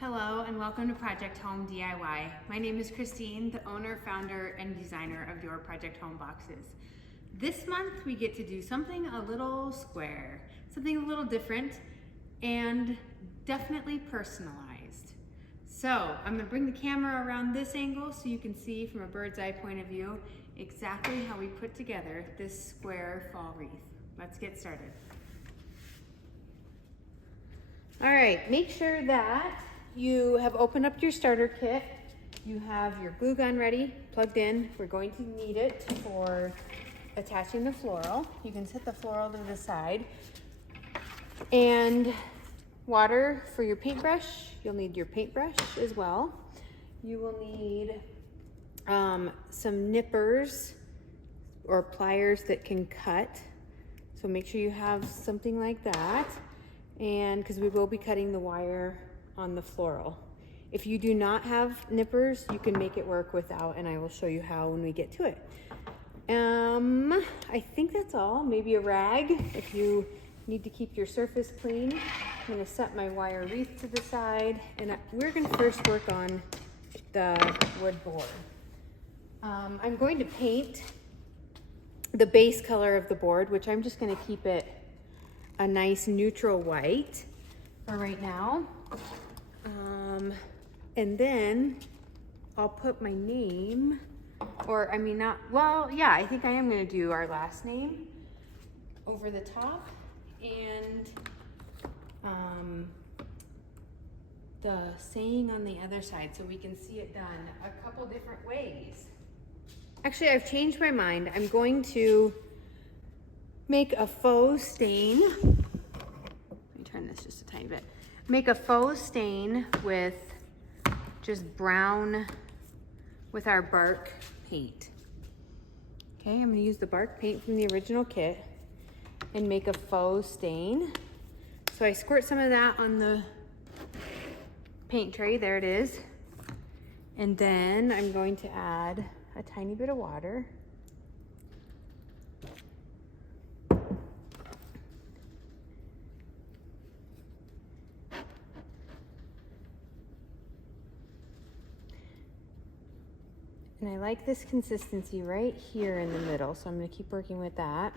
Hello and welcome to Project Home DIY. My name is Christine, the owner, founder, and designer of Your Project Home Boxes. This month we get to do something a little square, something a little different, and definitely personalized. So I'm going to bring the camera around this angle so you can see from a bird's eye point of view exactly how we put together this square fall wreath. Let's get started. All right, make sure that you have opened up your starter kit. You have your glue gun ready, plugged in. We're going to need it for attaching the floral. You can set the floral to the side. And water for your paintbrush. You'll need your paintbrush as well. You will need some nippers or pliers that can cut. So make sure you have something like that. And because we will be cutting the wire on the floral. If you do not have nippers, you can make it work without, and I will show you how when we get to it. I think that's all. Maybe a rag if you need to keep your surface clean. I'm gonna set my wire wreath to the side, and we're gonna first work on the wood board. I'm going to paint the base color of the board, which I'm just gonna keep it a nice neutral white for right now. And then I'll put my name, or I mean not, well, yeah, I think I am gonna do our last name over the top, and the saying on the other side so we can see it done a couple different ways. Actually, I've changed my mind. I'm going to make a faux stain. Let me turn this just a tiny bit. Make a faux stain with just brown with our bark paint. Okay, I'm gonna use the bark paint from the original kit and make a faux stain. So I squirt some of that on the paint tray, there it is. And then I'm going to add a tiny bit of water. And I like this consistency right here in the middle, so I'm going to keep working with that.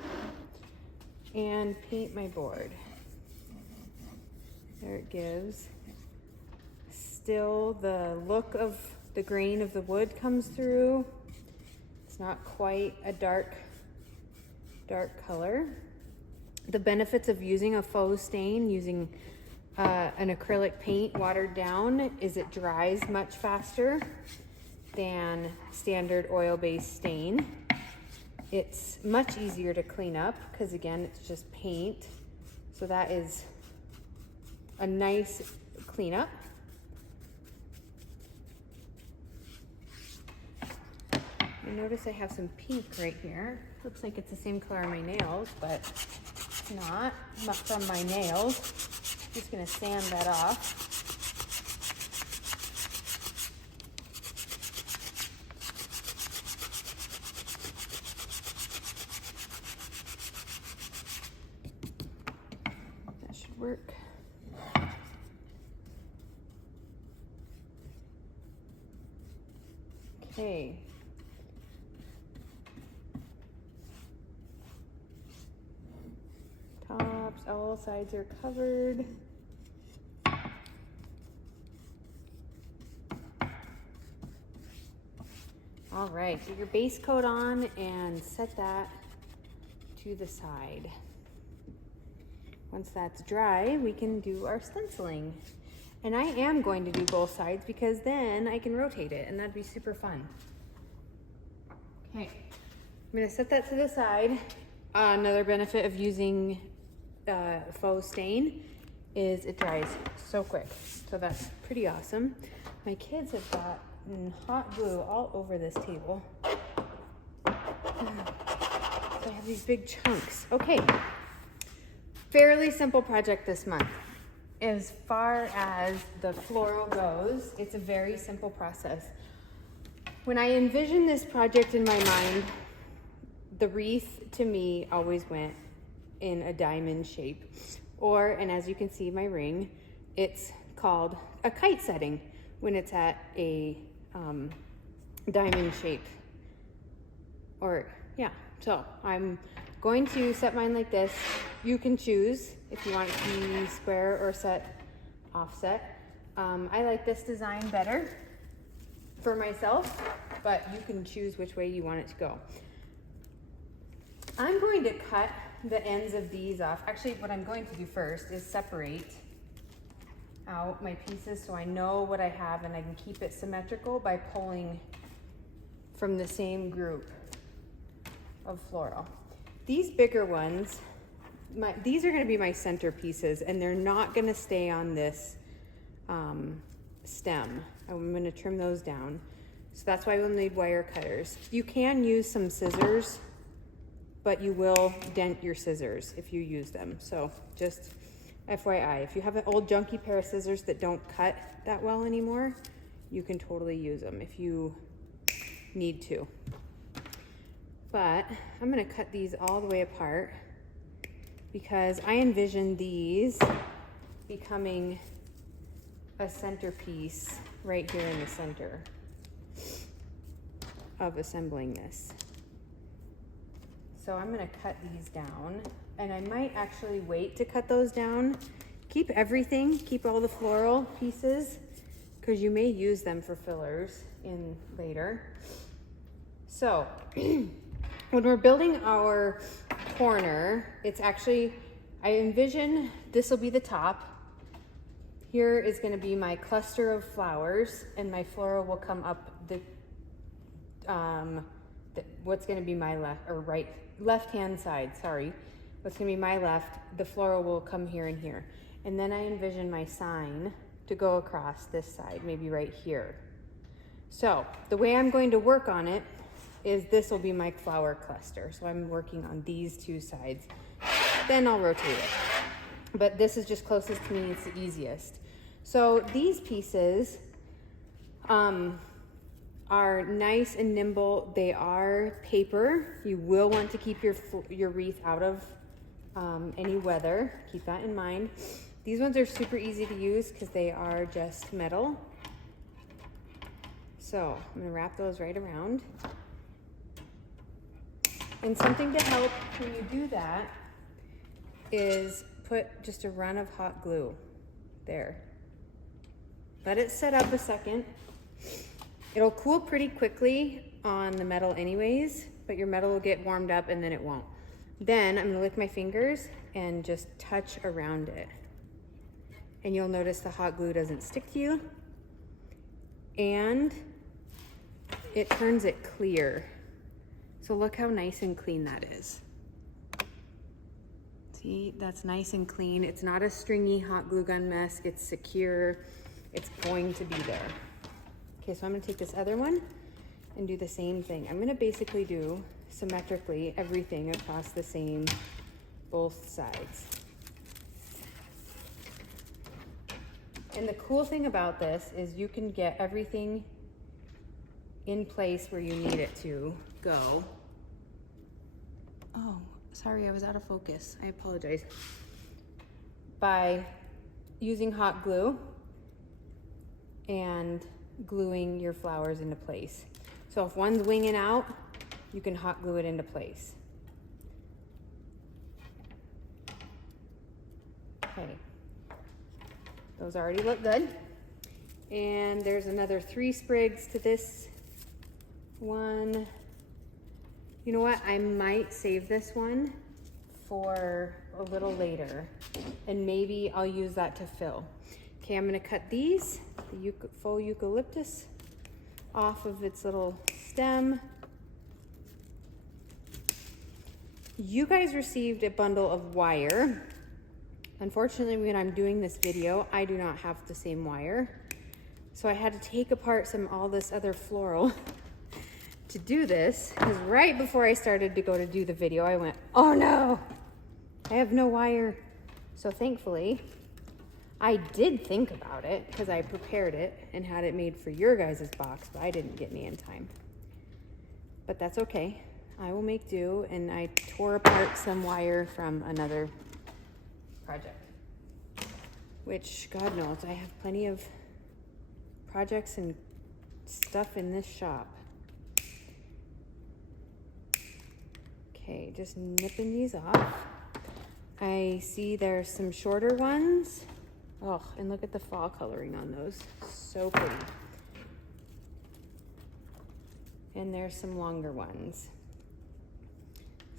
And paint my board. There it gives. Still the look of the grain of the wood comes through. It's not quite a dark color. The benefits of using a faux stain, using an acrylic paint watered down, is it dries much faster than standard oil-based stain. It's much easier to clean up because again, it's just paint. So that is a nice cleanup. You notice I have some pink right here. Looks like it's the same color on my nails, but it's not from my nails. Just gonna sand that off. Work. Okay. Tops, all sides are covered. All right, get your base coat on and set that to the side. Once that's dry, we can do our stenciling. And I am going to do both sides because then I can rotate it and that'd be super fun. Okay, I'm gonna set that to the side. Another benefit of using faux stain is it dries so quick. So that's pretty awesome. My kids have gotten hot glue all over this table. So I have these big chunks. Okay. Fairly simple project this month. As far as the floral goes, it's a very simple process. When I envisioned this project in my mind, the wreath to me always went in a diamond shape, or, and as you can see, my ring it's called a kite setting when it's at a diamond shape. Or yeah, so I'm going to set mine like this. You can choose if you want it to be square or set offset. I like this design better for myself, but you can choose which way you want it to go. I'm going to cut the ends of these off. Actually, what I'm going to do first is separate out my pieces so I know what I have and I can keep it symmetrical by pulling from the same group of floral. These bigger ones, these are going to be my center pieces, and they're not going to stay on this stem. I'm going to trim those down. So that's why we'll need wire cutters. You can use some scissors, but you will dent your scissors if you use them. So just FYI, if you have an old junky pair of scissors that don't cut that well anymore, you can totally use them if you need to. But I'm gonna cut these all the way apart because I envision these becoming a centerpiece right here in the center of assembling this. So I'm gonna cut these down, and I might actually wait to cut those down. Keep everything, keep all the floral pieces, because you may use them for fillers in later. So when we're building our corner, it's actually, I envision this will be the top. Here is gonna be my cluster of flowers, and my floral will come up what's gonna be my left-hand side, sorry. What's gonna be my left, the floral will come here and here. And then I envision my sign to go across this side, maybe right here. So the way I'm going to work on it is this will be my flower cluster. So I'm working on these two sides. Then I'll rotate it. But this is just closest to me, it's the easiest. So these pieces are nice and nimble. They are paper. You will want to keep your wreath out of any weather. Keep that in mind. These ones are super easy to use because they are just metal. So I'm gonna wrap those right around. And something to help when you do that is put just a run of hot glue there. Let it set up a second. It'll cool pretty quickly on the metal anyways, but your metal will get warmed up and then it won't. Then I'm gonna lick my fingers and just touch around it. And you'll notice the hot glue doesn't stick to you. And it turns it clear. So look how nice and clean that is. See, that's nice and clean. It's not a stringy hot glue gun mess. It's secure. It's going to be there. Okay, so I'm gonna take this other one and do the same thing. I'm gonna basically do symmetrically everything across the same, both sides. And the cool thing about this is you can get everything in place where you need it to go. Oh, sorry, I was out of focus. I apologize. By using hot glue and gluing your flowers into place. So if one's winging out, you can hot glue it into place. Okay, those already look good. And there's another 3 sprigs to this one. You know what, I might save this one for a little later, and maybe I'll use that to fill. Okay, I'm gonna cut these, the faux eucalyptus, off of its little stem. You guys received a bundle of wire. Unfortunately, when I'm doing this video, I do not have the same wire. So I had to take apart all this other floral to do this, because right before I started to go to do the video, I went, oh no, I have no wire. So thankfully, I did think about it because I prepared it and had it made for your guys' box, but I didn't get any in time. But that's okay. I will make do, and I tore apart some wire from another project. which God knows I have plenty of projects and stuff in this shop. Okay, just nipping these off. I see there's some shorter ones. Oh, and look at the fall coloring on those. So pretty. And there's some longer ones.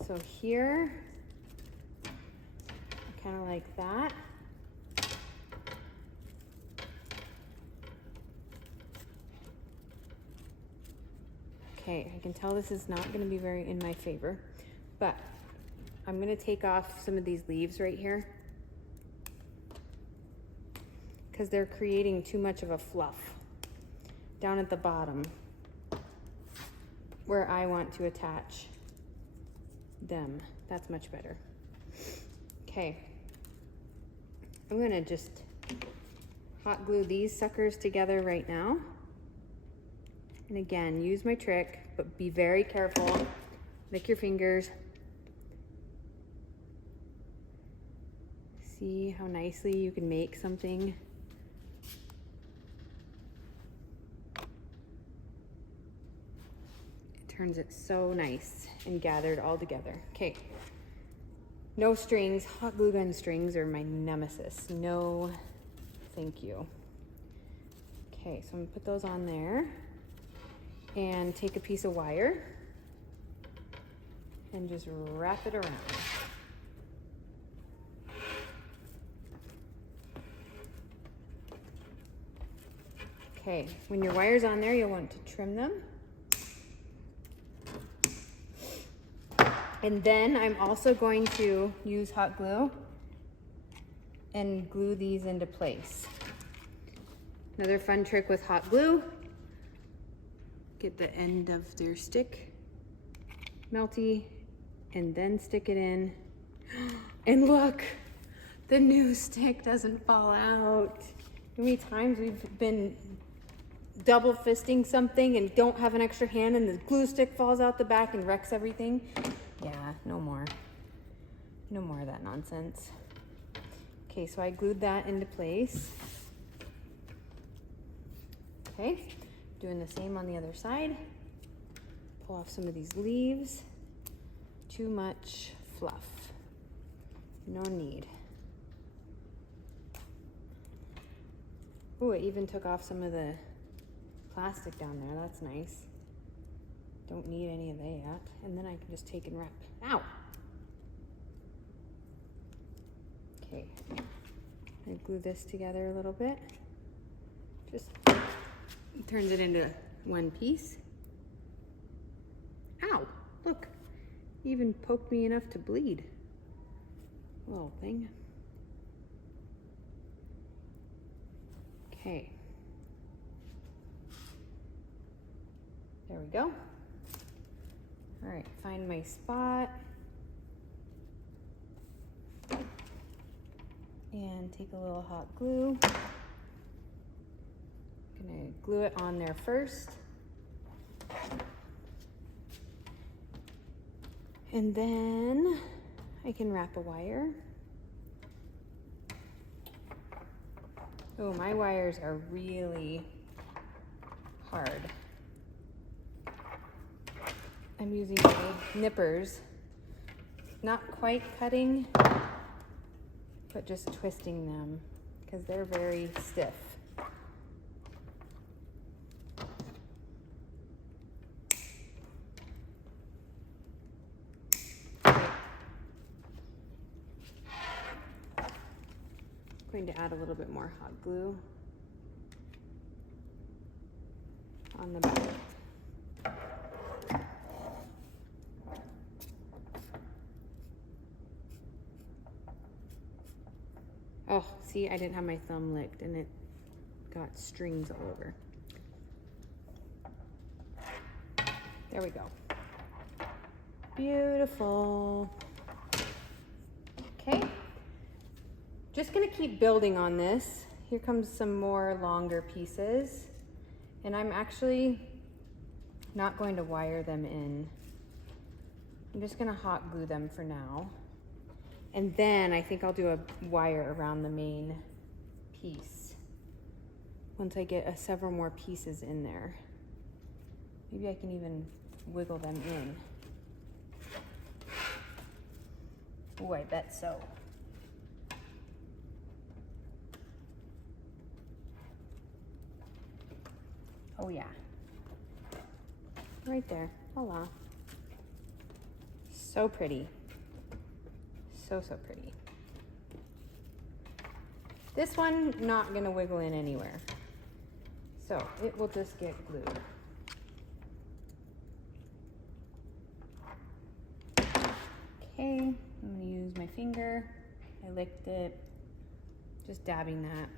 So here, kind of like that. Okay, I can tell this is not going to be very in my favor, but I'm going to take off some of these leaves right here because they're creating too much of a fluff down at the bottom where I want to attach them. That's much better. Okay, I'm going to just hot glue these suckers together right now. And again, use my trick, but be very careful. Lick your fingers. See how nicely you can make something. It turns it so nice and gathered all together. Okay, no strings. Hot glue gun strings are my nemesis. No, thank you. Okay, so I'm gonna put those on there and take a piece of wire and just wrap it around. Okay, when your wire's on there, you'll want to trim them. And then I'm also going to use hot glue and glue these into place. Another fun trick with hot glue, get the end of their stick melty and then stick it in. And look, the new stick doesn't fall out. How many times we've been double fisting something and don't have an extra hand and the glue stick falls out the back and wrecks everything? Yeah, no more. No more of that nonsense. Okay, so I glued that into place. Okay, doing the same on the other side. Pull off some of these leaves. Too much fluff. No need. Ooh, it even took off some of the plastic down there. That's nice. Don't need any of that. And then I can just take and wrap. Ow! Okay. I glue this together a little bit. Just turns it into one piece. Ow! Look, even poked me enough to bleed. Little thing. Okay. There we go. All right, find my spot. And take a little hot glue. I'm gonna glue it on there first. And then I can wrap a wire. Oh, my wires are really hard. I'm using my nippers, not quite cutting, but just twisting them because they're very stiff. Going to add a little bit more hot glue on the back. Oh, see, I didn't have my thumb licked and it got strings all over. There we go. Beautiful. Okay. Just gonna keep building on this. Here comes some more longer pieces. And I'm actually not going to wire them in. I'm just gonna hot glue them for now. And then I think I'll do a wire around the main piece. Once I get several more pieces in there. Maybe I can even wiggle them in. Oh, I bet so. Oh yeah. Right there, voila. So pretty. So, so pretty. This one, not gonna wiggle in anywhere. So it will just get glued. Okay, I'm gonna use my finger. I licked it, just dabbing that.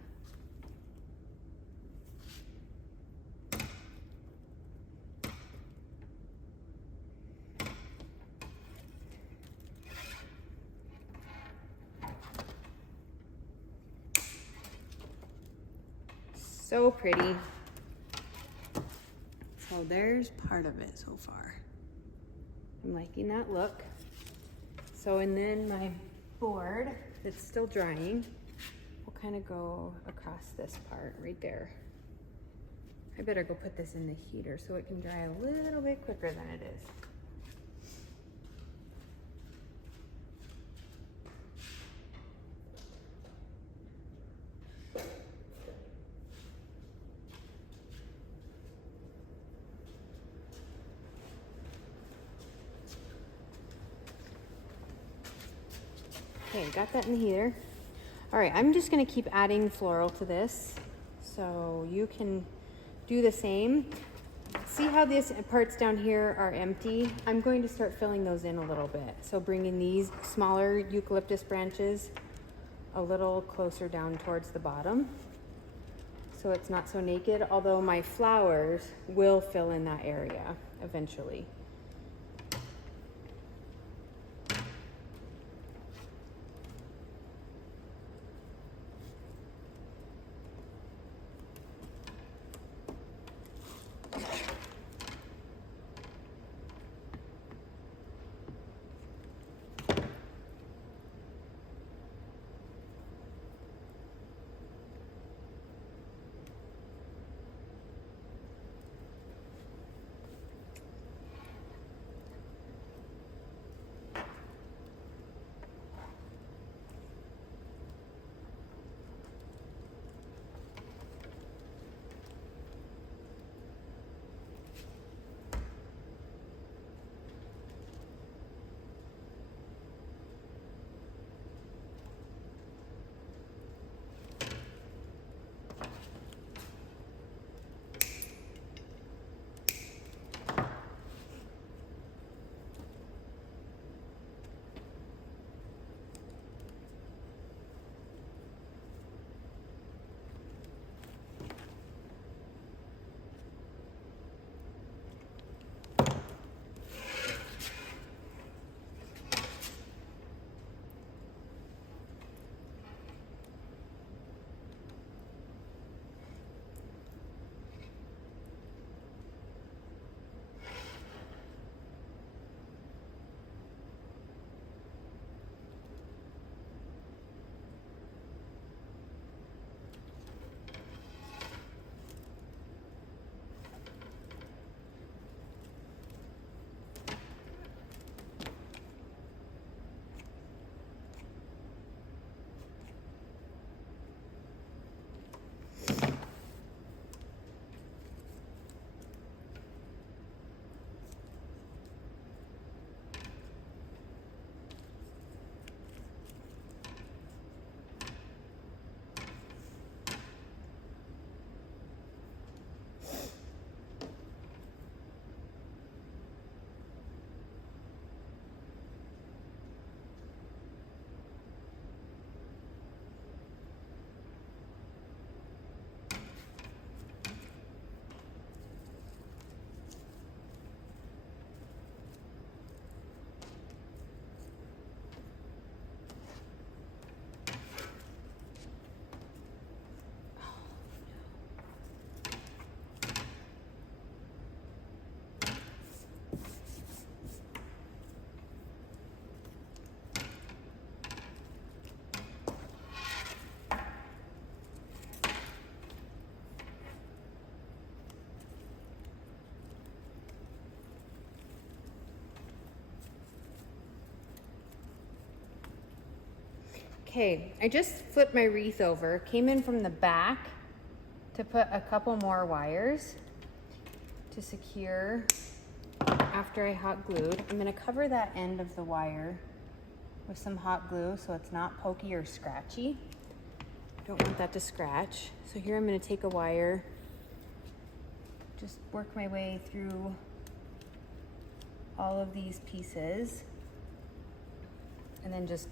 So pretty. So there's part of it so far. I'm liking that look. So, and then my board that's still drying will kind of go across this part right there. I better go put this in the heater so it can dry a little bit quicker than it is. Okay, got that in the heater. All right, I'm just gonna keep adding floral to this so you can do the same. See how these parts down here are empty? I'm going to start filling those in a little bit. So bringing these smaller eucalyptus branches a little closer down towards the bottom so it's not so naked, although my flowers will fill in that area eventually. Okay, I just flipped my wreath over, came in from the back to put a couple more wires to secure after I hot glued. I'm gonna cover that end of the wire with some hot glue so it's not pokey or scratchy. Don't want that to scratch. So here I'm gonna take a wire, just work my way through all of these pieces and then just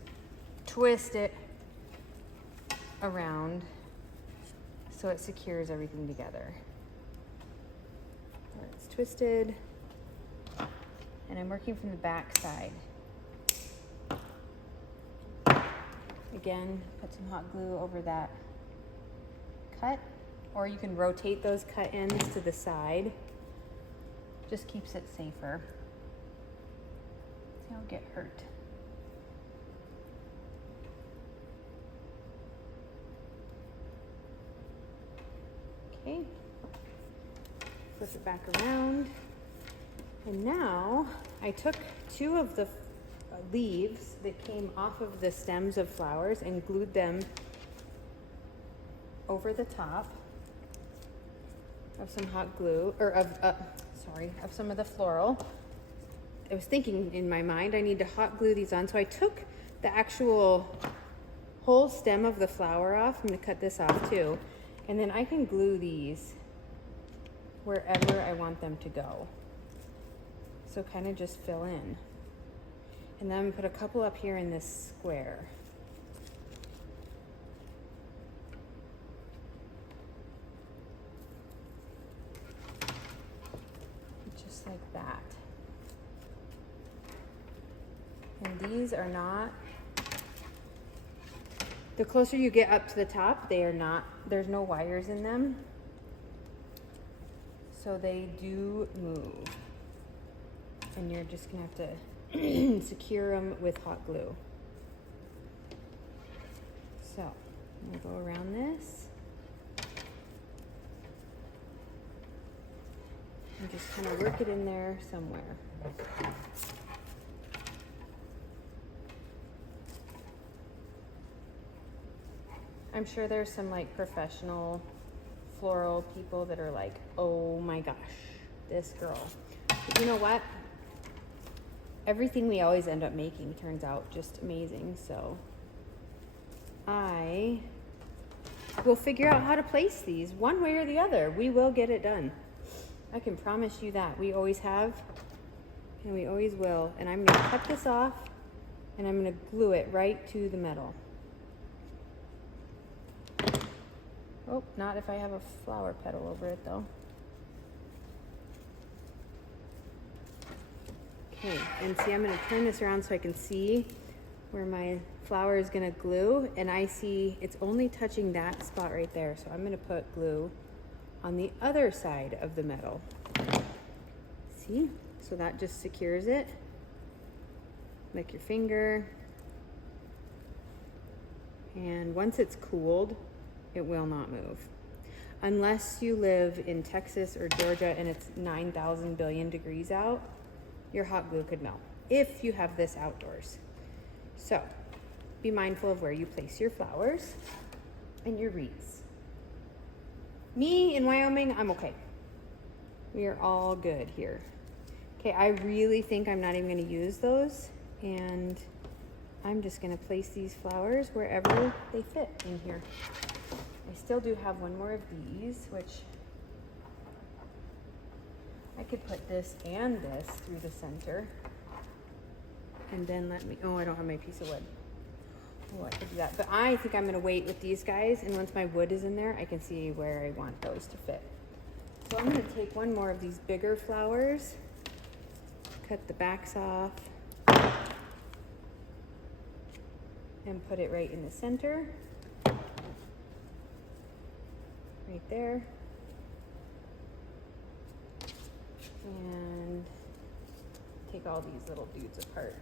twist it around so it secures everything together. It's twisted, and I'm working from the back side. Again, put some hot glue over that cut, or you can rotate those cut ends to the side. Just keeps it safer. See, I'll get hurt. Okay, flip it back around. And now I took two of the leaves that came off of the stems of flowers and glued them over the top of some hot glue, or of some of the floral. I was thinking in my mind, I need to hot glue these on. So I took the actual whole stem of the flower off. I'm gonna cut this off too. And then I can glue these wherever I want them to go. So kind of just fill in. And then I'm gonna put a couple up here in this square. Just like that. And these are not, the closer you get up to the top, they are not, there's no wires in them. So they do move. And you're just gonna have to secure them with hot glue. So I'm gonna go around this. And just kind of work it in there somewhere. I'm sure there's some like professional floral people that are like, oh my gosh, this girl. But you know what? Everything we always end up making turns out just amazing. So I will figure out how to place these one way or the other. We will get it done. I can promise you that. We always have, and we always will. And I'm gonna cut this off and I'm gonna glue it right to the metal. Oh, not if I have a flower petal over it though. Okay, and see, I'm gonna turn this around so I can see where my flower is gonna glue, and I see it's only touching that spot right there. So I'm gonna put glue on the other side of the metal. See? So that just secures it. Like your finger. And once it's cooled, it will not move. Unless you live in Texas or Georgia and it's 9,000 billion degrees out, your hot glue could melt if you have this outdoors. So be mindful of where you place your flowers and your wreaths. Me in Wyoming, I'm okay. We are all good here. Okay, I really think I'm not even gonna use those, and I'm just gonna place these flowers wherever they fit in here. I still do have one more of these, which I could put this and this through the center. And then let me, oh, I don't have my piece of wood. Oh, I could do that. But I think I'm gonna wait with these guys, and once my wood is in there, I can see where I want those to fit. So I'm gonna take one more of these bigger flowers, cut the backs off, and put it right in the center. Right there. And take all these little dudes apart.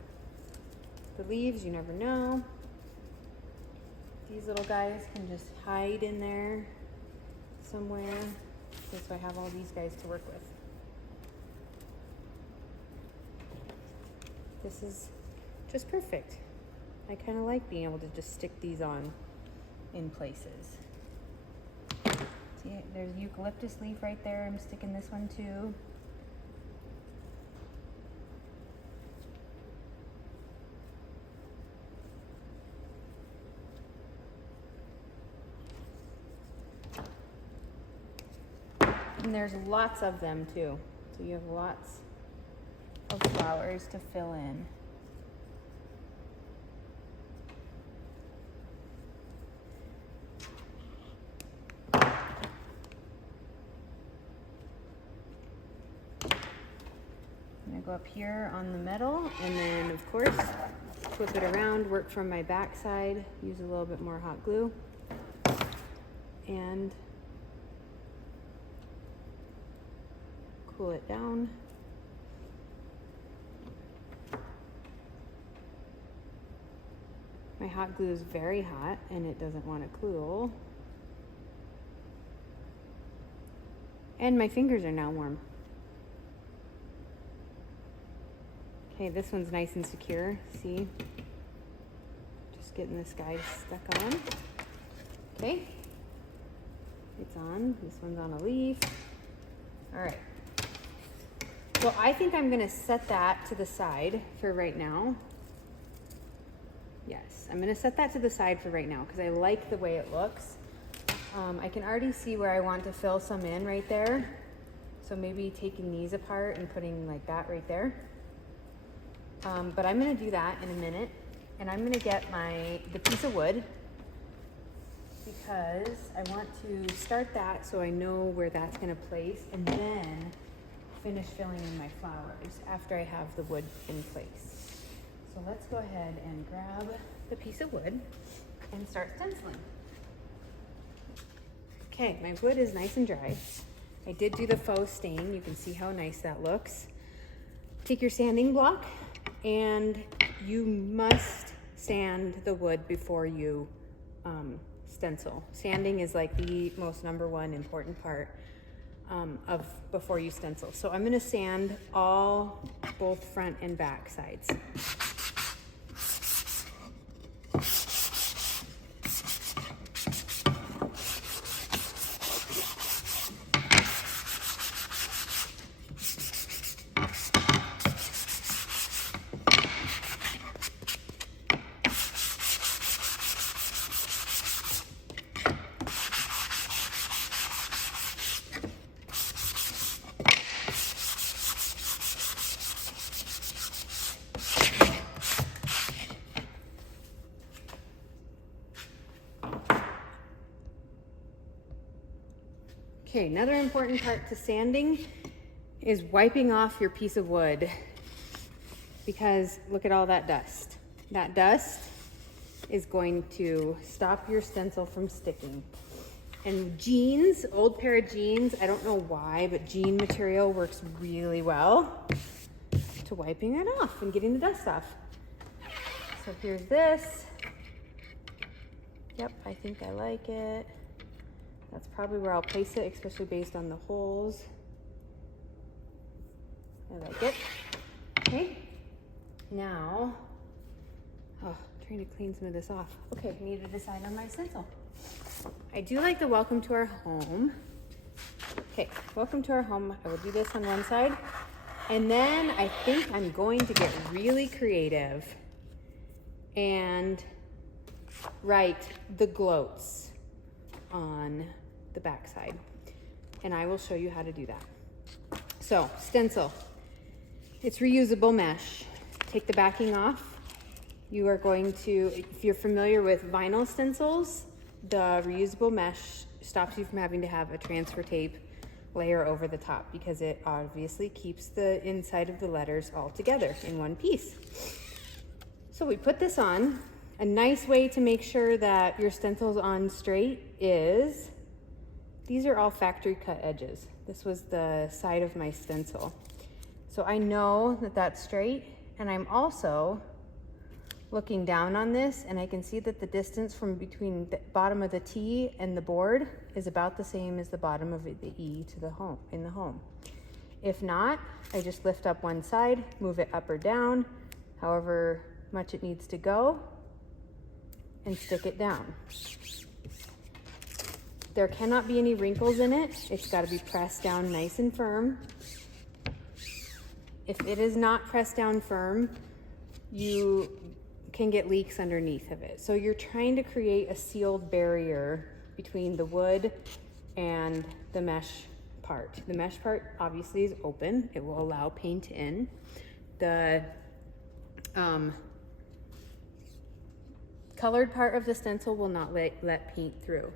The leaves, you never know. These little guys can just hide in there somewhere. Okay, so I have all these guys to work with. This is just perfect. I kind of like being able to just stick these on in places. See, there's a eucalyptus leaf right there. I'm sticking this one too. And there's lots of them too. So you have lots of flowers to fill in. I'm gonna go up here on the metal and then of course flip it around, work from my back side, use a little bit more hot glue, and cool it down. My hot glue is very hot and it doesn't want to cool. And my fingers are now warm. Okay, this one's nice and secure, see? Just getting this guy stuck on. Okay, it's on. This one's on a leaf. All right. So I think I'm gonna set that to the side for right now. Yes, I'm gonna set that to the side for right now because I like the way it looks. I can already see where I want to fill some in right there. So maybe taking these apart and putting like that right there. But I'm gonna do that in a minute. And I'm gonna get the piece of wood because I want to start that so I know where that's gonna place and then finish filling in my flowers after I have the wood in place. So let's go ahead and grab the piece of wood and start stenciling. Okay, my wood is nice and dry. I did do the faux stain. You can see how nice that looks. Take your sanding block and you must sand the wood before you stencil. Sanding is like the most #1 important part of before you stencil. So I'm gonna sand both front and back sides. Okay, another important part to sanding is wiping off your piece of wood because look at all that dust. That dust is going to stop your stencil from sticking. And jeans, old pair of jeans, I don't know why, but jean material works really well to wiping it off and getting the dust off. So here's this. Yep, I think I like it. That's probably where I'll place it, especially based on the holes. I like it. Okay, now, trying to clean some of this off. Okay, I need to decide on my stencil. I do like the welcome to our home. Okay, welcome to our home. I will do this on one side. And then I think I'm going to get really creative and write the gloats on the back side. And I will show you how to do that. So, stencil. It's reusable mesh. Take the backing off. You are going to, if you're familiar with vinyl stencils, the reusable mesh stops you from having to have a transfer tape layer over the top because it obviously keeps the inside of the letters all together in one piece. So we put this on. A nice way to make sure that your stencil's on straight is, these are all factory cut edges. This was the side of my stencil. So I know that that's straight, and I'm also looking down on this and I can see that the distance from between the bottom of the T and the board is about the same as the bottom of the E to the home, in the home. If not, I just lift up one side, move it up or down, however much it needs to go, and stick it down. There cannot be any wrinkles in it. It's got to be pressed down nice and firm. If it is not pressed down firm, you can get leaks underneath of it. So you're trying to create a sealed barrier between the wood and the mesh part. The mesh part obviously is open. It will allow paint in. The colored part of the stencil will not let paint through.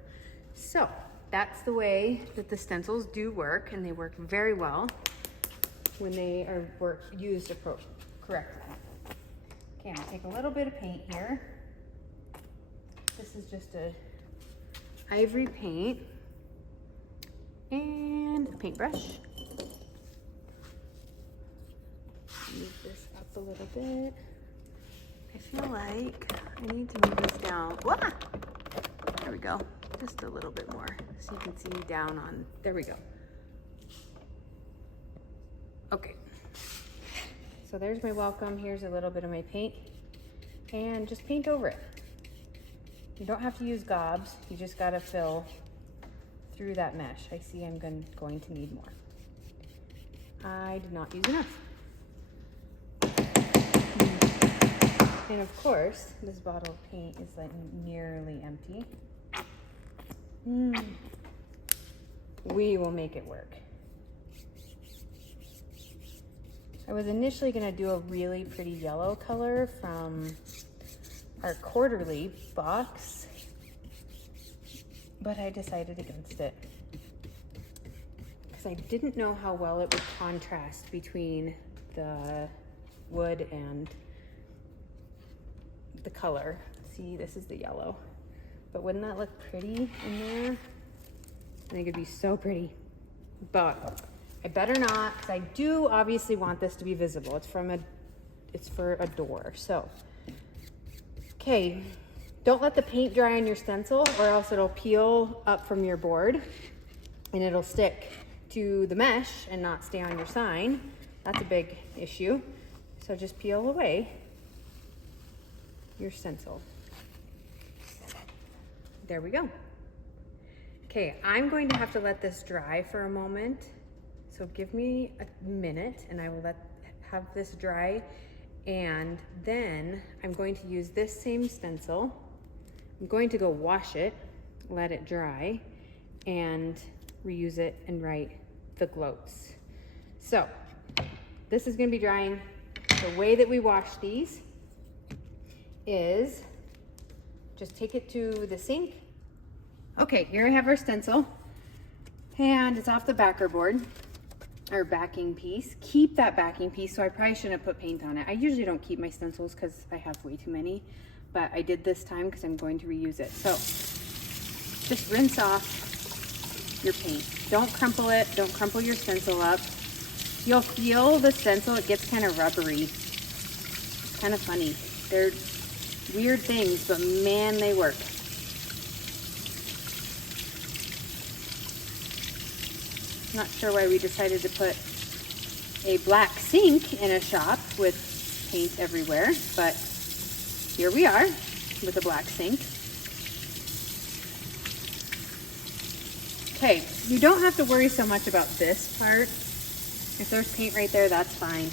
So that's the way that the stencils do work, and they work very well when they are used correctly. Okay, I'm gonna take a little bit of paint here. This is just a ivory paint and a paintbrush. Move this up a little bit. I feel like I need to move this down. Wah! There we go. Just a little bit more so you can see down on, there we go. Okay. So there's my welcome. Here's a little bit of my paint. And just paint over it. You don't have to use gobs. You just gotta fill through that mesh. I see I'm going to need more. I did not use enough. And of course, this bottle of paint is like nearly empty. We will make it work. I was initially gonna do a really pretty yellow color from our quarterly box, but I decided against it because I didn't know how well it would contrast between the wood and the color. See, this is the yellow. But wouldn't that look pretty in there? I think it'd be so pretty. But I better not, because I do obviously want this to be visible. It's for a door. So, okay, don't let the paint dry on your stencil or else it'll peel up from your board and it'll stick to the mesh and not stay on your sign. That's a big issue. So just peel away your stencil. There we go. Okay, I'm going to have to let this dry for a moment. So give me a minute and I will have this dry, and then I'm going to use this same stencil. I'm going to go wash it, let it dry, and reuse it and write the gloats. So this is going to be drying. The way that we wash these is just take it to the sink. Okay, here I have our stencil, and it's off the backer board, our backing piece. Keep that backing piece, so I probably shouldn't have put paint on it. I usually don't keep my stencils because I have way too many, but I did this time because I'm going to reuse it. So just rinse off your paint. Don't crumple it, don't crumple your stencil up. You'll feel the stencil, it gets kind of rubbery. It's kind of funny. They're weird things, but man, they work. Not sure why we decided to put a black sink in a shop with paint everywhere, but here we are with a black sink. Okay, you don't have to worry so much about this part. If there's paint right there, that's fine.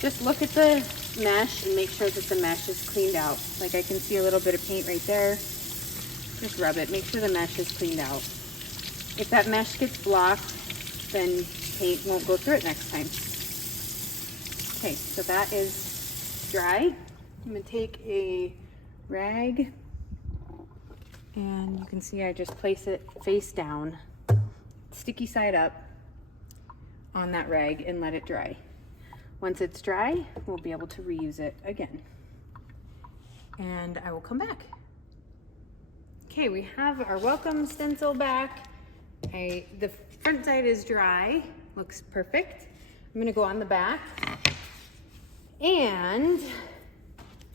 Just look at the mesh and make sure that the mesh is cleaned out. Like I can see a little bit of paint right there. Just rub it, make sure the mesh is cleaned out. If that mesh gets blocked, then paint won't go through it next time. Okay, so that is dry. I'm gonna take a rag, and you can see I just place it face down, sticky side up on that rag, and let it dry. Once it's dry, we'll be able to reuse it again. And I will come back. Okay, we have our welcome stencil back. The front side is dry, looks perfect. I'm gonna go on the back, and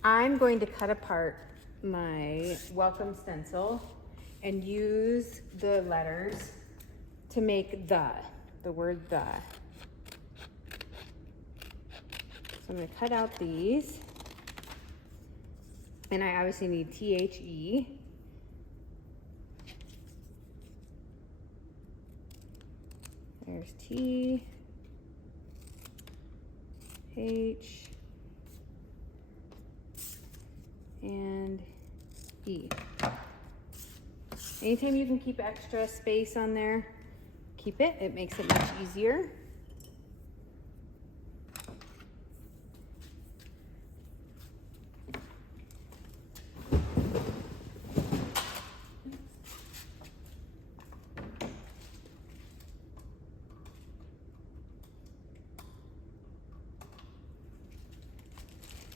I'm going to cut apart my welcome stencil and use the letters to make the word the. So I'm gonna cut out these. And I obviously need THE. There's T, H, and E. Anytime you can keep extra space on there, keep it. It makes it much easier.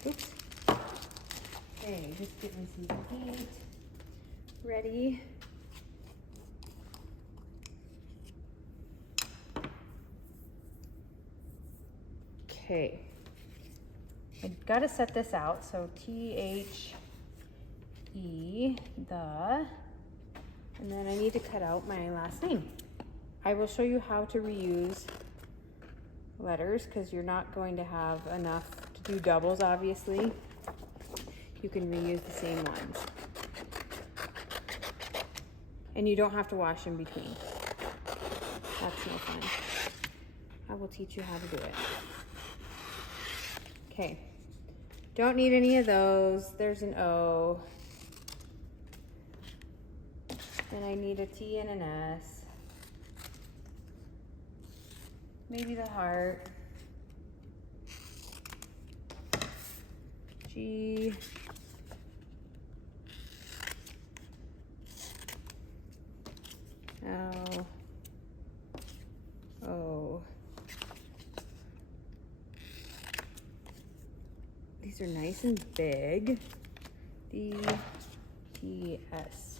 Oops. Okay, just getting some paint ready. Okay, I gotta set this out. So THE, the, and then I need to cut out my last name. I will show you how to reuse letters because you're not going to have enough to do doubles, obviously. You can reuse the same ones. And you don't have to wash in between. That's no fun. I will teach you how to do it. Okay, don't need any of those. There's an O. Then I need a T and an S. Maybe the heart. G. L. O. These are nice and big. D, T, S.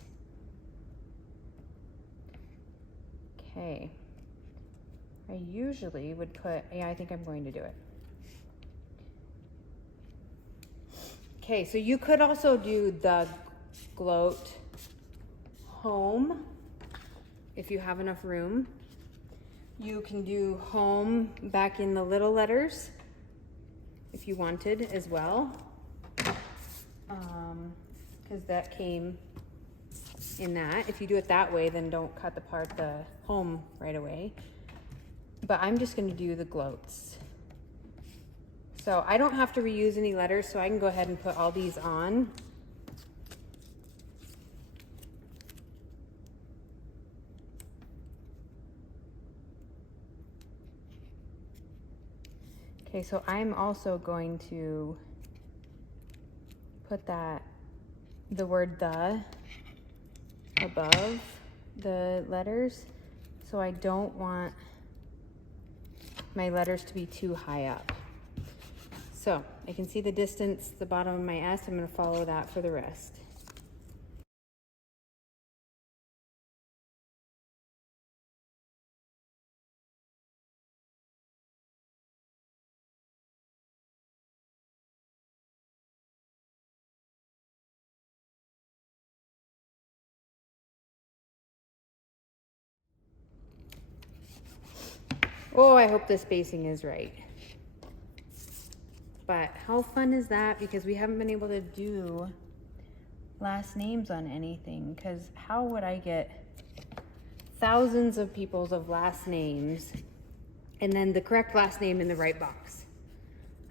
Okay. I usually would put, yeah, I think I'm going to do it. Okay, so you could also do the gloat home if you have enough room. You can do home back in the little letters if you wanted as well, because that came in that. If you do it that way, then don't cut apart the home right away. But I'm just going to do the gloats. So I don't have to reuse any letters, so I can go ahead and put all these on. Okay, so I'm also going to put the word the above the letters, so I don't want my letters to be too high up. So I can see the distance, the bottom of my S. I'm going to follow that for the rest. Oh, I hope the spacing is right. But how fun is that? Because we haven't been able to do last names on anything. Because how would I get thousands of people's of last names and then the correct last name in the right box?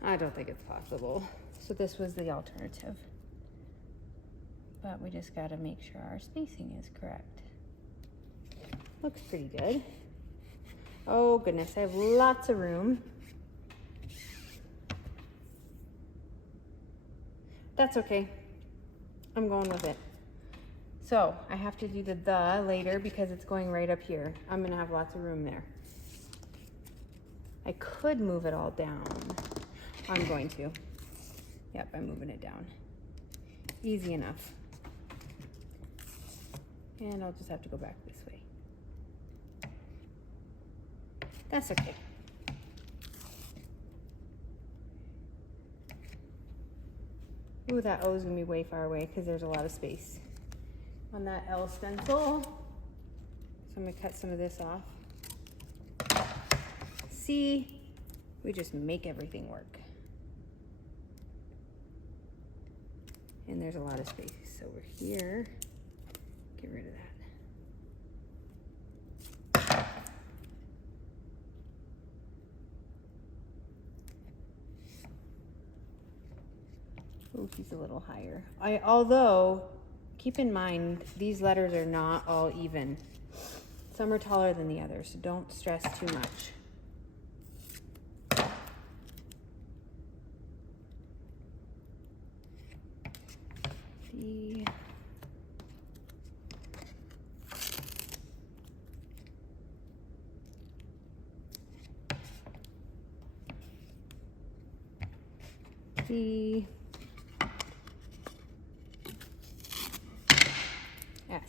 I don't think it's possible. So this was the alternative. But we just got to make sure our spacing is correct. Looks pretty good. Oh goodness, I have lots of room. That's okay. I'm going with it. So I have to do the later because it's going right up here. I'm gonna have lots of room there. I could move it all down. I'm going to. Yep, I'm moving it down. Easy enough. And I'll just have to go back this way. That's okay. Ooh, that O is gonna be way far away because there's a lot of space on that L stencil. So I'm gonna cut some of this off. See, we just make everything work. and there's a lot of space. So we're here, get rid of that. Oh, he's a little higher. Although, keep in mind, these letters are not all even. Some are taller than the others, so don't stress too much. D. D. S.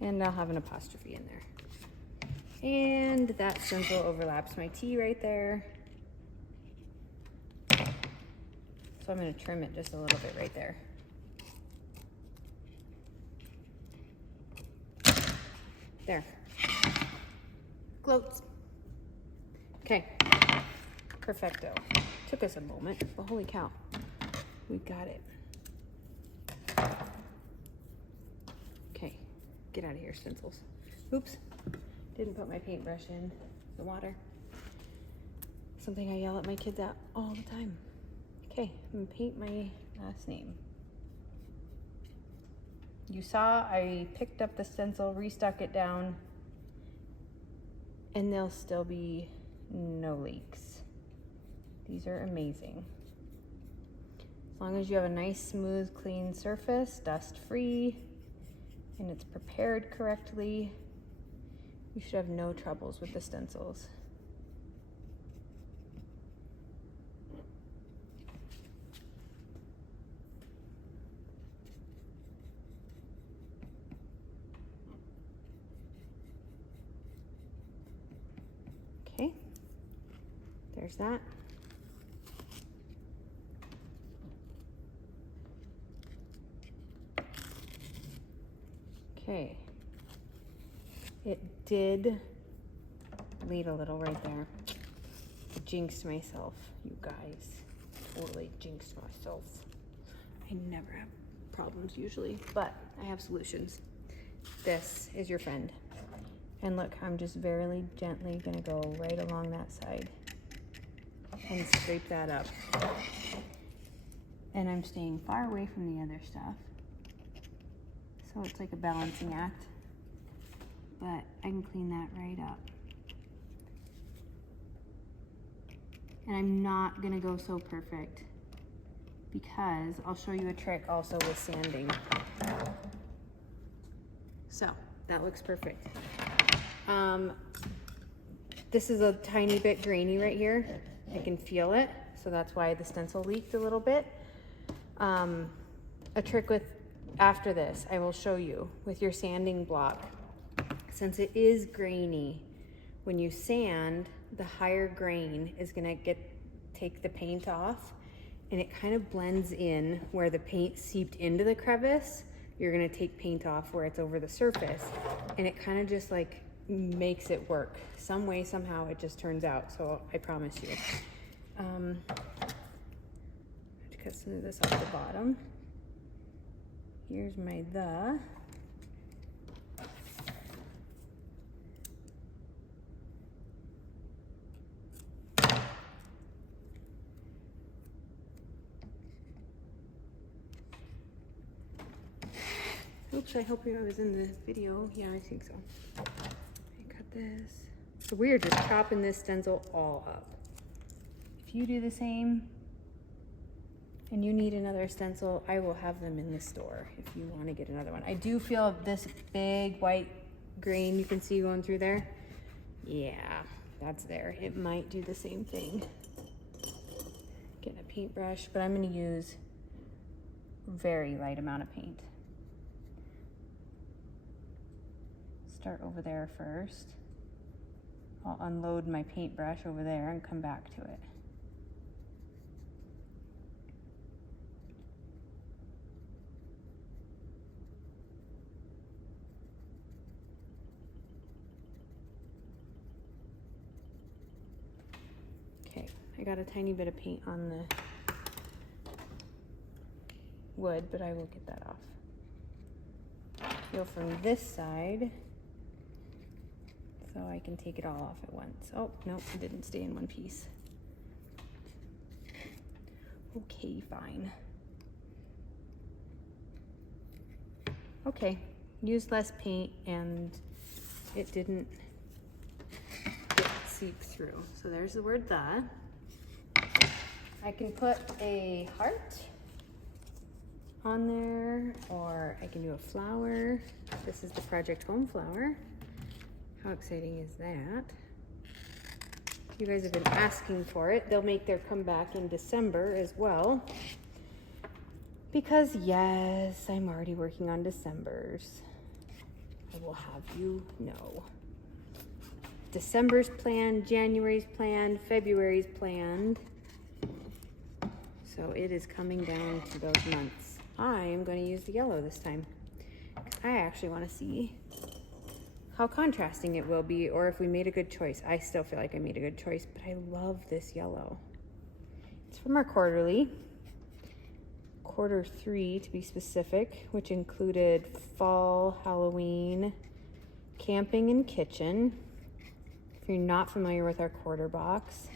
And I'll have an apostrophe in there. And that stencil overlaps my T right there. So I'm going to trim it just a little bit right there. There. Gloats. Okay. Perfecto. Took us a moment, but holy cow. We got it. Okay. Get out of here, stencils. Oops. Didn't put my paintbrush in the water. Something I yell at my kids at all the time. Okay, I'm gonna paint my last name. You saw I picked up the stencil, restuck it down, and there'll still be no leaks. These are amazing. As long as you have a nice, smooth, clean surface, dust-free, and it's prepared correctly, you should have no troubles with the stencils. Okay, there's that. Okay, it did bleed a little right there. I jinxed myself, you guys. Totally jinxed myself. I never have problems usually, but I have solutions. This is your friend. And look, I'm just very gently gonna go right along that side and scrape that up. And I'm staying far away from the other stuff. So it's like a balancing act, but I can clean that right up. And I'm not gonna go so perfect because I'll show you a trick also with sanding. So that looks perfect. This is a tiny bit grainy right here. I can feel it, so that's why the stencil leaked a little bit. A trick with after this, I will show you with your sanding block. Since it is grainy, when you sand, the higher grain is gonna take the paint off, and it kind of blends in where the paint seeped into the crevice. You're gonna take paint off where it's over the surface, and it kind of just like makes it work. Some way, somehow, it just turns out, so I promise you. I have to cut some of this off the bottom. Here's my the. Oops, I hope I was in the video. Yeah, I think so. I cut this. So we're just chopping this stencil all up. If you do the same and you need another stencil, I will have them in the store if you want to get another one. I do feel this big white grain you can see going through there. Yeah, that's there. It might do the same thing. Getting a paintbrush, but I'm going to use a very light amount of paint. Start over there first. I'll unload my paintbrush over there and come back to it. Okay, I got a tiny bit of paint on the wood, but I will get that off. Go from this side so I can take it all off at once. Oh, no, it didn't stay in one piece. Okay, fine. Okay, used less paint and it didn't seep through. So there's the word the. I can put a heart on there, or I can do a flower. This is the Project Home flower. How exciting is that? You guys have been asking for it. They'll make their comeback in December as well. Because yes, I'm already working on December's. I will have you know. December's planned, January's planned, February's planned. So it is coming down to those months. I am going to use the yellow this time. I actually want to see how contrasting it will be, or if we made a good choice. I still feel like I made a good choice, but I love this yellow. It's from our quarterly, Q3 to be specific, which included fall, Halloween, camping, and kitchen. If you're not familiar with our quarter box,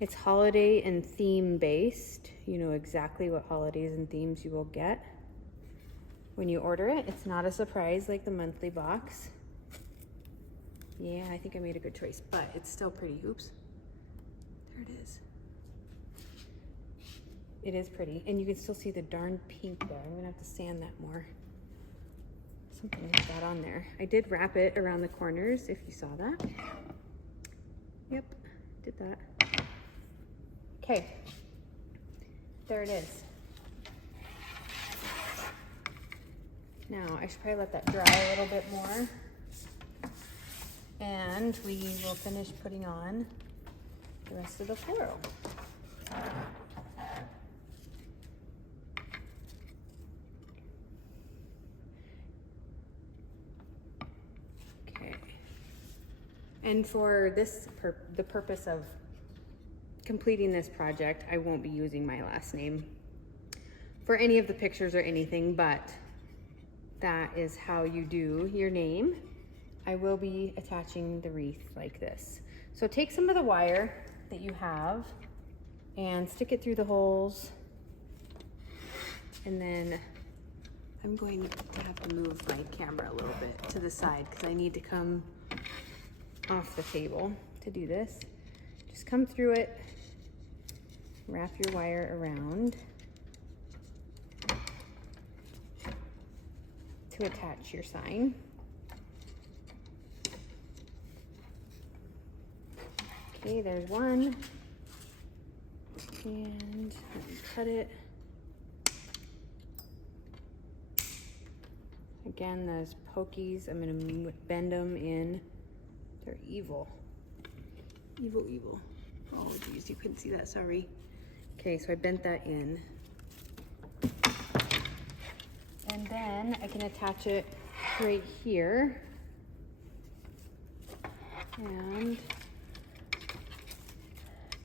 it's holiday and theme based. You know exactly what holidays and themes you will get when you order it. It's not a surprise like the monthly box. Yeah, I think I made a good choice, but it's still pretty. Oops. There it is. It is pretty, and you can still see the darn pink there. I'm gonna have to sand that more. Something like that on there. I did wrap it around the corners, if you saw that. Yep, did that. Okay, there it is. Now, I should probably let that dry a little bit more. And we will finish putting on the rest of the floral. Okay. And for this, the purpose of completing this project, I won't be using my last name for any of the pictures or anything, but that is how you do your name. I will be attaching the wreath like this. So take some of the wire that you have and stick it through the holes. And then I'm going to have to move my camera a little bit to the side because I need to come off the table to do this. Just come through it, wrap your wire around to attach your sign. Okay, there's one. And let me cut it. Again, those pokies, I'm gonna bend them in. They're evil. Evil, evil. Oh geez, you couldn't see that, sorry. Okay, so I bent that in. And then I can attach it right here. And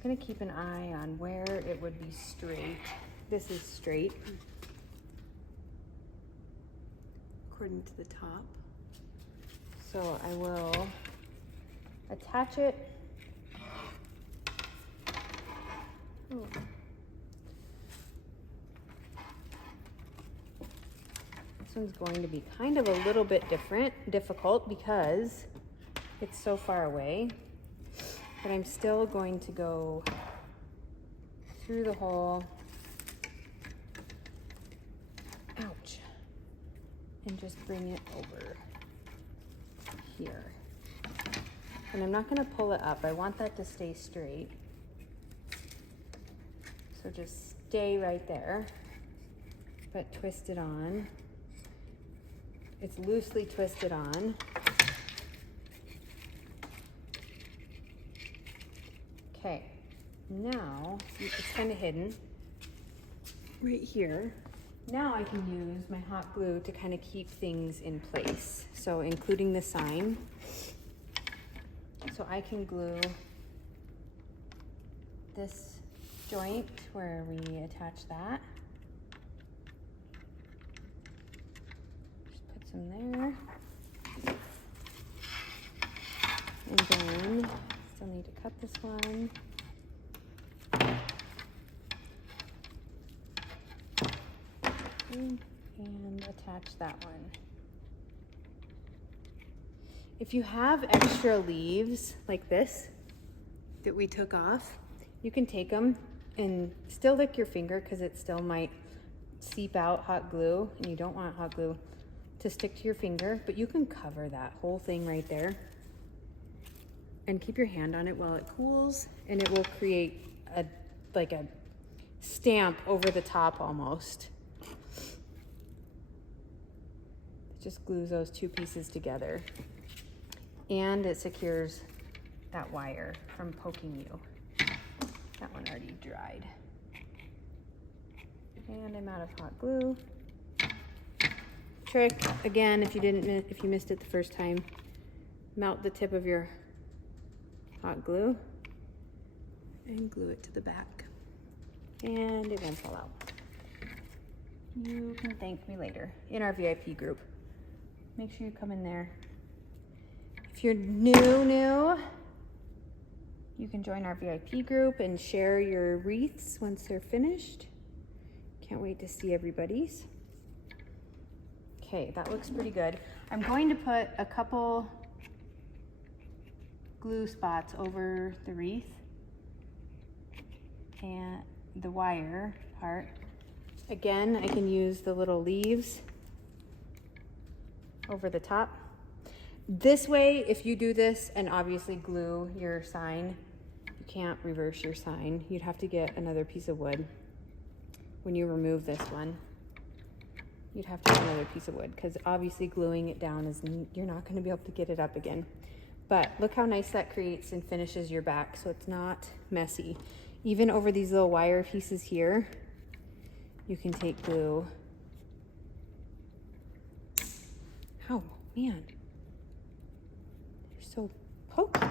I'm gonna keep an eye on where it would be straight. This is straight, according to the top. So I will attach it. Ooh. This one's going to be kind of a little bit difficult because it's so far away. But I'm still going to go through the hole, ouch, and just bring it over here. And I'm not gonna pull it up. I want that to stay straight. So just stay right there, but twist it on. It's loosely twisted on. Okay, now it's kind of hidden right here. Now I can use my hot glue to kind of keep things in place. So including the sign. So I can glue this joint where we attach that. some there. And then, still need to cut this one. And attach that one. If you have extra leaves like this that we took off, you can take them and still lick your finger because it still might seep out hot glue, and you don't want hot glue to stick to your finger, but you can cover that whole thing right there and keep your hand on it while it cools, and it will create like a stamp over the top almost. It just glues those two pieces together, and it secures that wire from poking you. That one already dried. And I'm out of hot glue. Trick, again, if you missed it the first time, melt the tip of your hot glue and glue it to the back. And it won't fall out. You can thank me later in our VIP group. Make sure you come in there. If you're new, you can join our VIP group and share your wreaths once they're finished. Can't wait to see everybody's. Okay, that looks pretty good. I'm going to put a couple glue spots over the wreath and the wire part. Again, I can use the little leaves over the top. This way, if you do this and obviously glue your sign, you can't reverse your sign. You'd have to get another piece of wood. When you remove this one, you'd have to get another piece of wood because obviously gluing it down is, you're not going to be able to get it up again. But look how nice that creates and finishes your back, so it's not messy. Even over these little wire pieces here, you can take glue. Oh man, they're so pokey.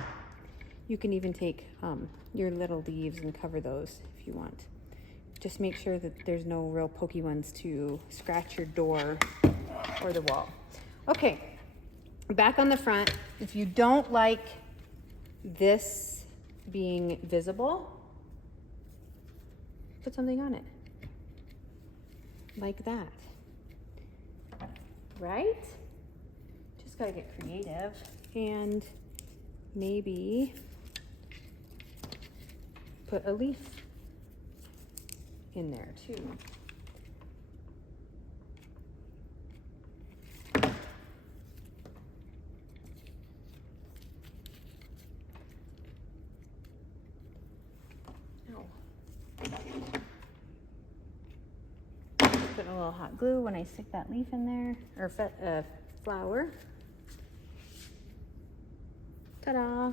You can even take your little leaves and cover those if you want. Just make sure that there's no real pokey ones to scratch your door or the wall. Okay, back on the front. If you don't like this being visible, put something on it. Like that. Right? Just gotta get creative. And maybe put a leaf in there too. Put a little hot glue when I stick that leaf in there, or flower. Ta-da!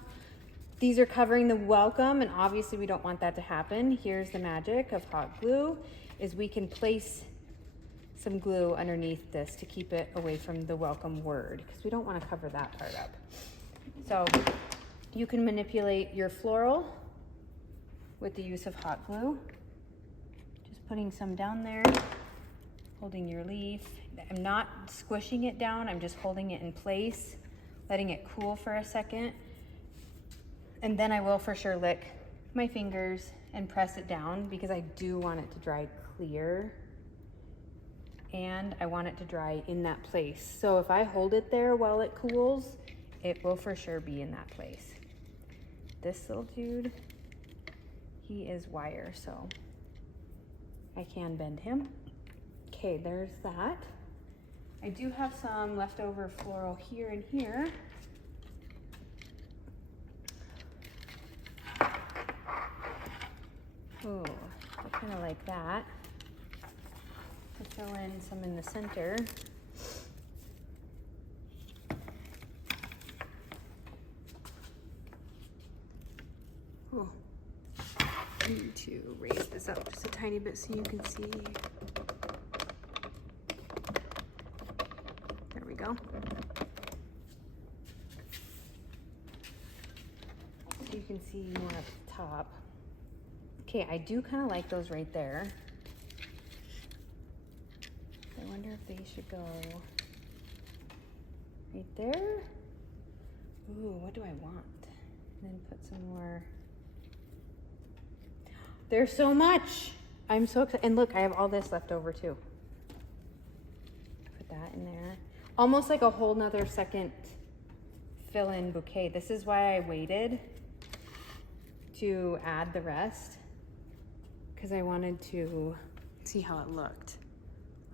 These are covering the welcome, and obviously we don't want that to happen. Here's the magic of hot glue, is we can place some glue underneath this to keep it away from the welcome word, because we don't want to cover that part up. So you can manipulate your floral with the use of hot glue. Just putting some down there, holding your leaf. I'm not squishing it down, I'm just holding it in place, letting it cool for a second. And then I will for sure lick my fingers and press it down because I do want it to dry clear. And I want it to dry in that place. So if I hold it there while it cools, it will for sure be in that place. This little dude, he is wire, so I can bend him. Okay, there's that. I do have some leftover floral here and here. Oh, I kind of like that. To fill in some in the center. Oh, I need to raise this up just a tiny bit so you can see. There we go. So you can see more at the top. Okay, I do kind of like those right there. I wonder if they should go right there. Ooh, what do I want? And then put some more. There's so much. I'm so excited. And look, I have all this left over too. Put that in there. Almost like a whole nother second fill-in bouquet. This is why I waited to add the rest, because I wanted to see how it looked.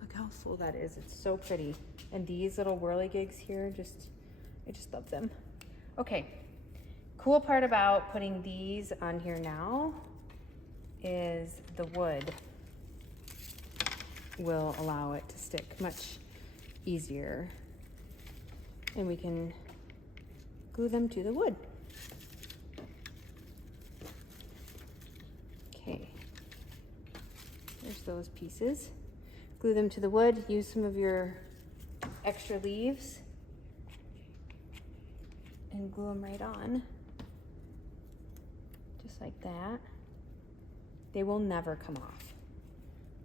Look how full that is. It's so pretty. And these little whirligigs here, I just love them. Okay, cool part about putting these on here now is the wood will allow it to stick much easier, and we can glue them to the wood. Okay, there's those pieces. Glue them to the wood. Use some of your extra leaves and glue them right on, just like that. They will never come off,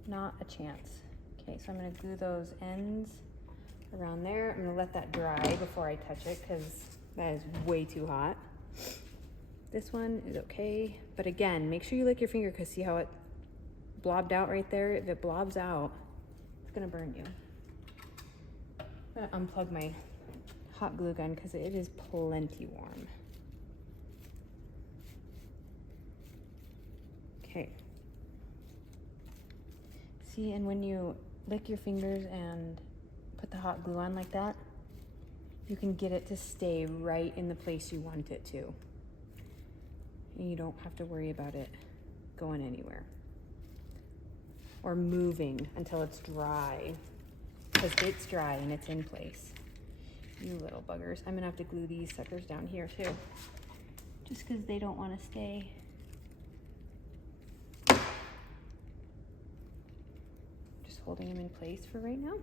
not a chance. Okay, so I'm gonna glue those ends around there. I'm gonna let that dry before I touch it because that is way too hot. This one is okay, but again, make sure you lick your finger because see how it blobbed out right there? If it blobs out, it's gonna burn you. I'm gonna unplug my hot glue gun because it is plenty warm. Okay. See, and when you lick your fingers and put the hot glue on like that, you can get it to stay right in the place you want it to. And you don't have to worry about it going anywhere or moving until it's dry, because it's dry and it's in place. You little buggers. I'm gonna have to glue these suckers down here too, just because they don't want to stay. Just holding them in place for right now.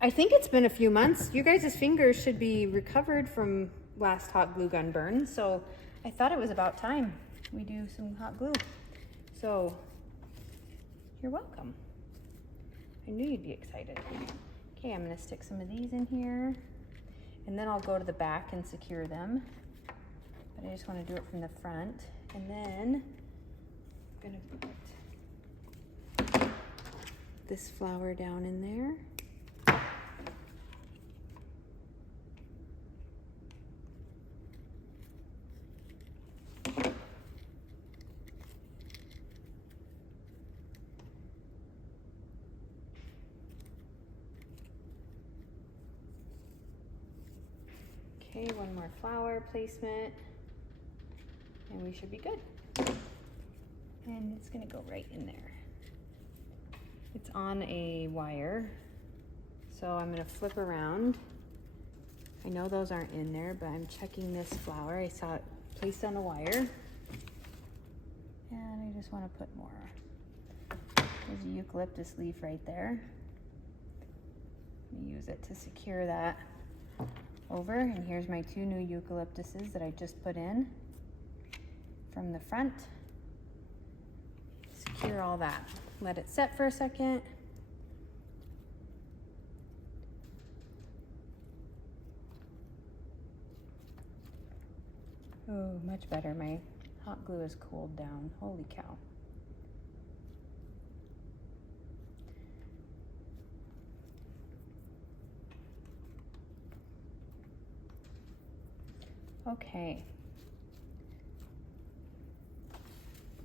I think it's been a few months. You guys' fingers should be recovered from last hot glue gun burn, so I thought it was about time we do some hot glue. So you're welcome. I knew you'd be excited. Okay, I'm gonna stick some of these in here, and then I'll go to the back and secure them. But I just wanna do it from the front. And then I'm gonna put this flower down in there. Okay, one more flower placement, and we should be good. And it's gonna go right in there. It's on a wire, so I'm gonna flip around. I know those aren't in there, but I'm checking this flower. I saw it placed on a wire, and I just wanna put more. There's a eucalyptus leaf right there. I'm gonna use it to secure that over, and here's my 2 new eucalyptuses that I just put in from the front. Secure all that. Let it set for a second. Oh, much better. My hot glue is cooled down. Holy cow. Okay,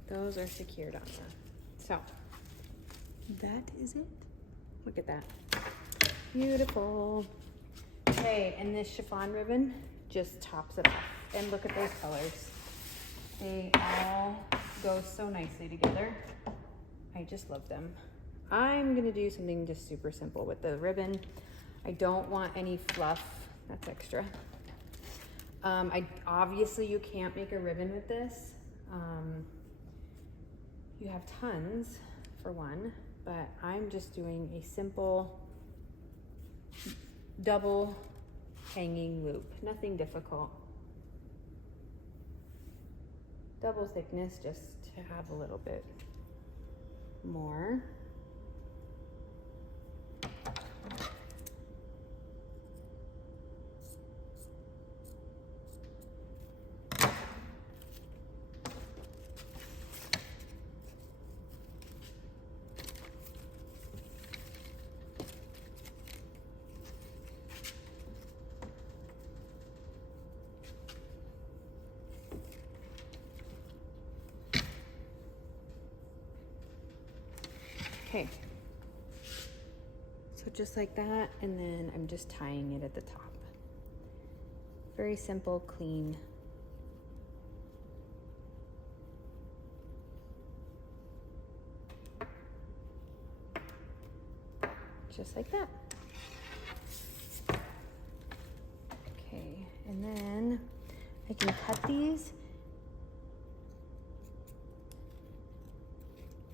those are secured on there. So that is it. Look at that, beautiful. Okay, and this chiffon ribbon just tops it off. And look at those colors. They all go so nicely together. I just love them. I'm gonna do something just super simple with the ribbon. I don't want any fluff, that's extra. Obviously you can't make a ribbon with this. You have tons for one, but I'm just doing a simple double hanging loop, nothing difficult. Double thickness just to have a little bit more. Okay. So just like that, and then I'm just tying it at the top. Very simple, clean. Just like that. Okay, and then I can cut these.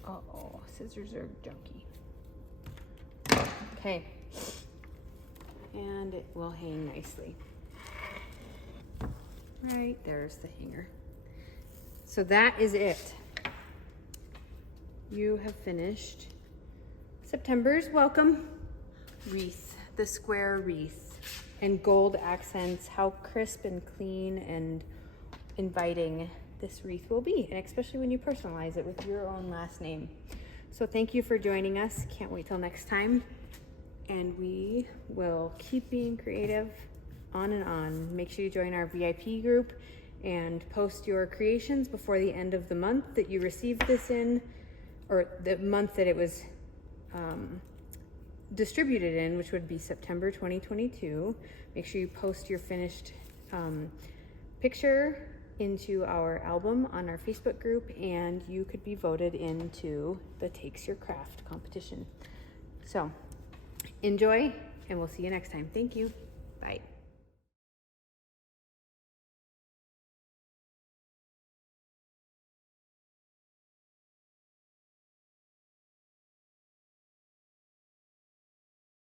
Uh-oh, scissors are junky. Okay, and it will hang nicely. Right, there's the hanger. So that is it. You have finished September's welcome wreath, the square wreath, and gold accents. How crisp and clean and inviting this wreath will be, and especially when you personalize it with your own last name. So thank you for joining us. Can't wait till next time. And we will keep being creative on and on. Make sure you join our VIP group and post your creations before the end of the month that you received this in, or the month that it was distributed in, which would be September 2022. Make sure you post your finished picture into our album on our Facebook group, and you could be voted into the Takes Your Craft competition. So enjoy, and we'll see you next time. Thank you. Bye.